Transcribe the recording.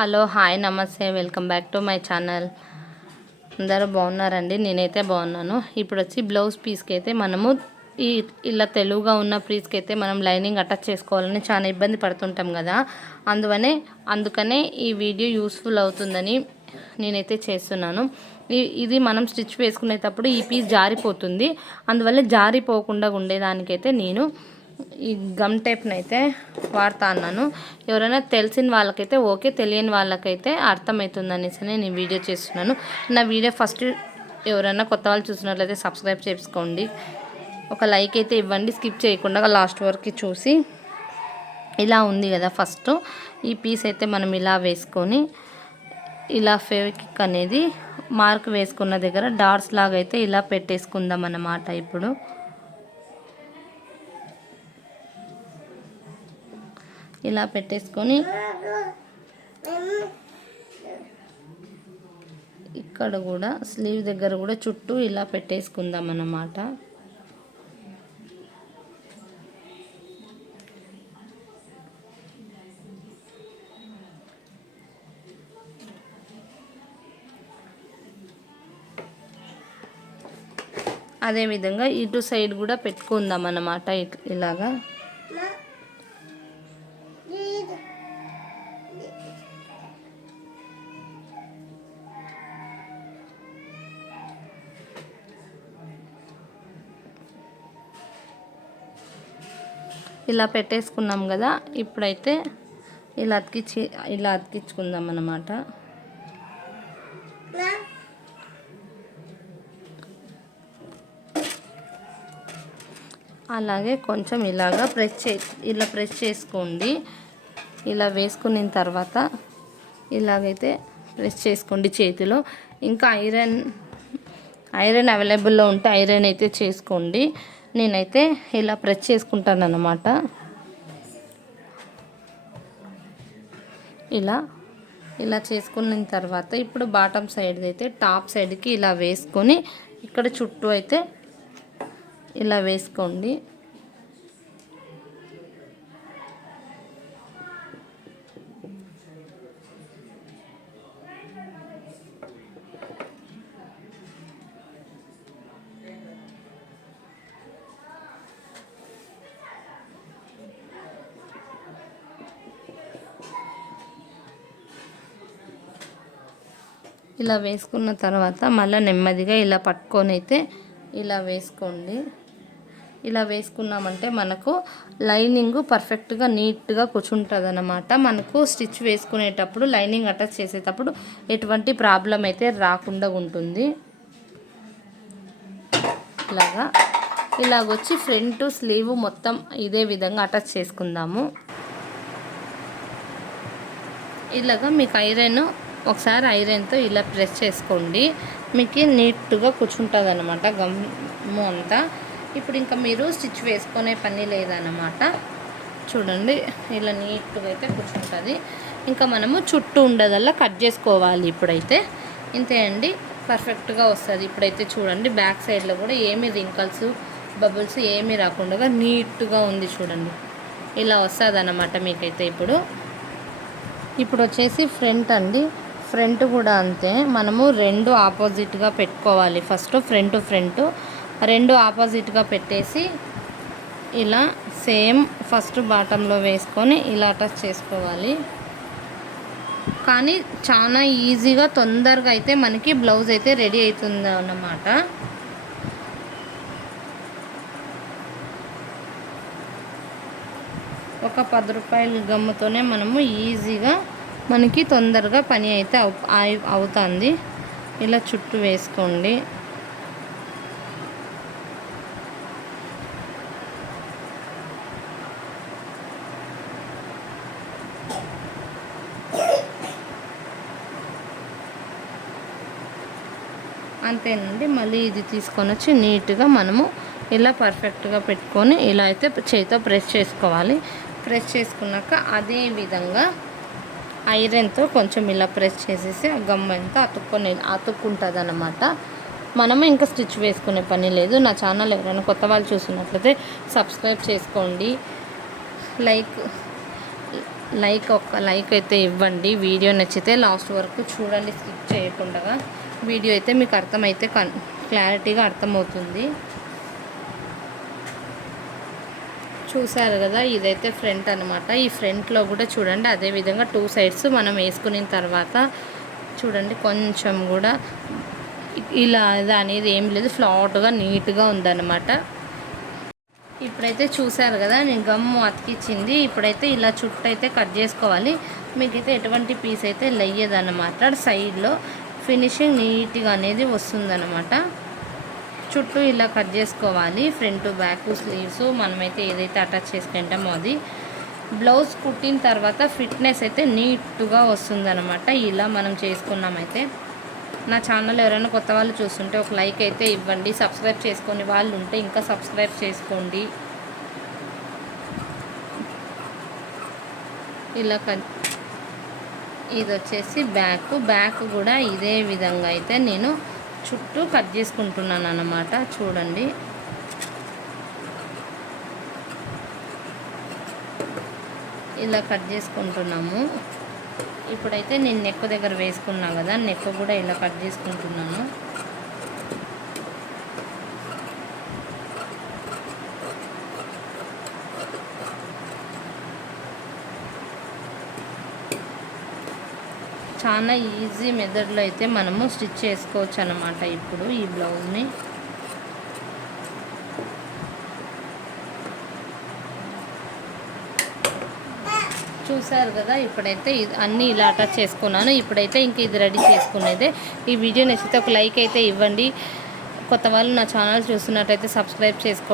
Hello hi namaste welcome back to my channel. అందరూ బాగున్నారండి? నేనైతే బాగున్నాను. ఇప్పుడు వచ్చి బ్లౌజ్ పీస్కి అయితే మనము ఈ ఇలా తెలుగుగా ఉన్న పీస్కి అయితే మనం లైనింగ్ అటాచ్ చేసుకోవాలని చాలా ఇబ్బంది పడుతుంటాం కదా. అందువనే అందుకనే ఈ వీడియో యూస్ఫుల్ అవుతుందని నేనైతే చేస్తున్నాను. ఇది మనం స్టిచ్ వేసుకునేటప్పుడు ఈ పీస్ జారిపోతుంది. అందువల్ల జారిపోకుండా ఉండేదానికైతే నేను ఈ గమ్ టేప్ని అయితే వాడుతా అన్నాను. ఎవరైనా తెలిసిన వాళ్ళకైతే ఓకే తెలియని వాళ్ళకైతే అర్థమవుతుంది అనేసి నేను ఈ వీడియో చేస్తున్నాను. నా వీడియో ఫస్ట్ ఎవరైనా కొత్త వాళ్ళు చూసినట్లయితే సబ్స్క్రైబ్ చేసుకోండి. ఒక లైక్ అయితే ఇవ్వండి. స్కిప్ చేయకుండా లాస్ట్ వరకు చూసి ఇలా ఉంది కదా ఫస్ట్. ఈ పీస్ అయితే మనం ఇలా వేసుకొని ఇలా ఫేవిక్ అనేది మార్క్ వేసుకున్న దగ్గర డాట్స్ లాగా అయితే ఇలా పెట్టేసుకుందాం అన్నమాట ఇప్పుడు. ఇలా పెట్టేసుకొని ఇక్కడ కూడా స్లీవ్ దగ్గర కూడా చుట్టూ ఇలా పెట్టేసుకుందాం అన్నమాట. అదేవిధంగా ఇటు సైడ్ కూడా పెట్టుకుందాం అన్నమాట ఇలాగా. ఇలా పెట్టేసుకున్నాం కదా ఇప్పుడైతే ఇలా అతికించి ఇలా అతికించుకుందాం అన్నమాట. అలాగే కొంచెం ఇలాగా ప్రెస్ చే ఇలా ప్రెస్ చేసుకోండి. ఇలా వేసుకున్న తర్వాత ఇలాగైతే ప్రెస్ చేసుకోండి చేతిలో. ఇంకా ఐరన్ ఐరన్ అవైలబుల్లో ఉంటే ఐరన్ అయితే చేసుకోండి. నేనైతే ఇలా ప్రెస్ చేసుకుంటాను అన్నమాట ఇలా ఇలా చేసుకున్న తర్వాత ఇప్పుడు బాటమ్ సైడ్ అయితే టాప్ సైడ్కి ఇలా వేసుకొని ఇక్కడ చుట్టూ అయితే ఇలా వేసుకోండి. ఇలా వేసుకున్న తర్వాత మళ్ళీ నెమ్మదిగా ఇలా పట్టుకొని అయితే ఇలా వేసుకోండి. ఇలా వేసుకున్నామంటే మనకు లైనింగ్ పర్ఫెక్ట్గా నీట్గా కూర్చుంటుంది అనమాట మనకు స్టిచ్ వేసుకునేటప్పుడు లైనింగ్ అటాచ్ చేసేటప్పుడు ఎటువంటి ప్రాబ్లం అయితే రాకుండా ఉంటుంది. ఇలాగా ఇలాగొచ్చి ఫ్రంట్ స్లీవ్ మొత్తం ఇదే విధంగా అటాచ్ చేసుకుందాము. ఇలాగా మీకు ఐరన్ ఒకసారి ఐరన్తో ఇలా ప్రెస్ చేసుకోండి. మీకు నీట్గా కూర్చుంటుంది అనమాట గమ్ము అంతా. ఇప్పుడు ఇంకా మీరు స్టిచ్ వేసుకునే పని లేదన్నమాట. చూడండి ఇలా నీట్గా అయితే కూర్చుంటుంది. ఇంకా మనము చుట్టూ ఉండదల్లా కట్ చేసుకోవాలి ఇప్పుడైతే. ఇంతే అండి పర్ఫెక్ట్గా వస్తుంది. ఇప్పుడైతే చూడండి బ్యాక్ సైడ్లో కూడా ఏమి రింకల్స్ బబుల్స్ ఏమీ రాకుండా నీట్గా ఉంది చూడండి. ఇలా వస్తుంది అన్నమాట మీకైతే ఇప్పుడు. ఇప్పుడు వచ్చేసి ఫ్రంట్ అండి. ఫ్రంట్ కూడా అంతే. మనము రెండు ఆపోజిట్గా పెట్టుకోవాలి. First front front. రెండు ఆపోజిట్గా పెట్టేసి ఇలా సేమ్ ఫస్ట్ బాటంలో వేసుకొని ఇలా టచ్ చేసుకోవాలి. కానీ చాలా ఈజీగా తొందరగా అయితే మనకి బ్లౌజ్ అయితే రెడీ అవుతుంది అన్నమాట. ఒక పది రూపాయల గమ్ముతోనే మనము ఈజీగా మనకి తొందరగా పని అయితే అవు అవుతుంది. ఇలా చుట్టూ వేసుకోండి. అంతేనండి. మళ్ళీ ఇది తీసుకొని వచ్చి నీట్గా మనము ఇలా పర్ఫెక్ట్గా పెట్టుకొని ఇలా అయితే చేతితో ప్రెస్ చేసుకోవాలి. ప్రెస్ చేసుకున్నాక అదే విధంగా ఐరన్తో కొంచెం ఇలా ప్రెస్ చేసేసి ఆ గమ్ అంతా అతుక్కొని అతుక్కుంటుంది అనమాట మనము ఇంకా స్టిచ్ వేసుకునే పని లేదు. నా ఛానల్ ఎవరైనా కొత్త వాళ్ళు చూసినట్లయితే సబ్స్క్రైబ్ చేసుకోండి. లైక్ లైక్ ఒక్క లైక్ అయితే ఇవ్వండి. వీడియో నచ్చితే లాస్ట్ వరకు చూడండి స్కిప్ చేయకుండా. వీడియో అయితే మీకు అర్థమైతే కన్ క్లారిటీగా అర్థమవుతుంది. చూసారు కదా ఇదైతే ఫ్రంట్ అనమాట ఈ ఫ్రంట్లో కూడా చూడండి అదే విధంగా టూ సైడ్స్ మనం వేసుకున్న తర్వాత చూడండి కొంచెం కూడా ఇలా అనేది ఏం లేదు ఫ్లాట్గా నీట్గా ఉందన్నమాట. ఇప్పుడైతే చూసారు కదా నేను గమ్ము అతికిచ్చింది. ఇప్పుడైతే ఇలా చుట్టూ అయితే కట్ చేసుకోవాలి. మీకైతే ఎటువంటి పీస్ అయితే లెయ్యదన్నమాట సైడ్లో ఫినిషింగ్ నీట్గా అనేది వస్తుందన్నమాట. చుట్టూ ఇలా కట్ చేసుకోవాలి ఫ్రంట్ బ్యాక్ స్లీవ్స్. మనమైతే ఏదైతే అటాచ్ చేసుకుంటామో అది. బ్లౌజ్ కుట్టిన తర్వాత ఫిట్నెస్ అయితే నీట్గా వస్తుందన్నమాట. ఇలా మనం చేసుకున్నామైతే. నా ఛానల్ ఎవరైనా కొత్త వాళ్ళు చూస్తుంటే ఒక లైక్ అయితే ఇవ్వండి. సబ్స్క్రైబ్ చేసుకొని వాళ్ళు ఉంటే ఇంకా సబ్స్క్రైబ్ చేసుకోండి. ఇలా కట్ ఇది వచ్చేసి బ్యాక్. బ్యాక్ కూడా ఇదే విధంగా అయితే నేను చుట్టూ కట్ చేసుకుంటున్నాను అన్నమాట. చూడండి. ఇలా కట్ చేసుకుంటున్నాము. ఇప్పుడైతే నేను నెక్ దగ్గర వేసుకున్నా కదా నెక్ కూడా ఇలా కట్ చేసుకుంటున్నాను. చాలా ఈజీ మెథడ్లో అయితే మనము స్టిచ్ చేసుకోవచ్చు అనమాట ఇప్పుడు ఈ బ్లౌజ్ని చూసారు కదా ఇప్పుడైతే అన్నీ ఇలా అటాచ్ చేసుకున్నాను. ఇప్పుడైతే ఇంక ఇది రెడీ చేసుకునేదే. ఈ వీడియో నచ్చితే ఒక లైక్ అయితే ఇవ్వండి. కొత్త వాళ్ళు నా ఛానల్ చూస్తున్నట్టయితే సబ్స్క్రైబ్ చేసుకో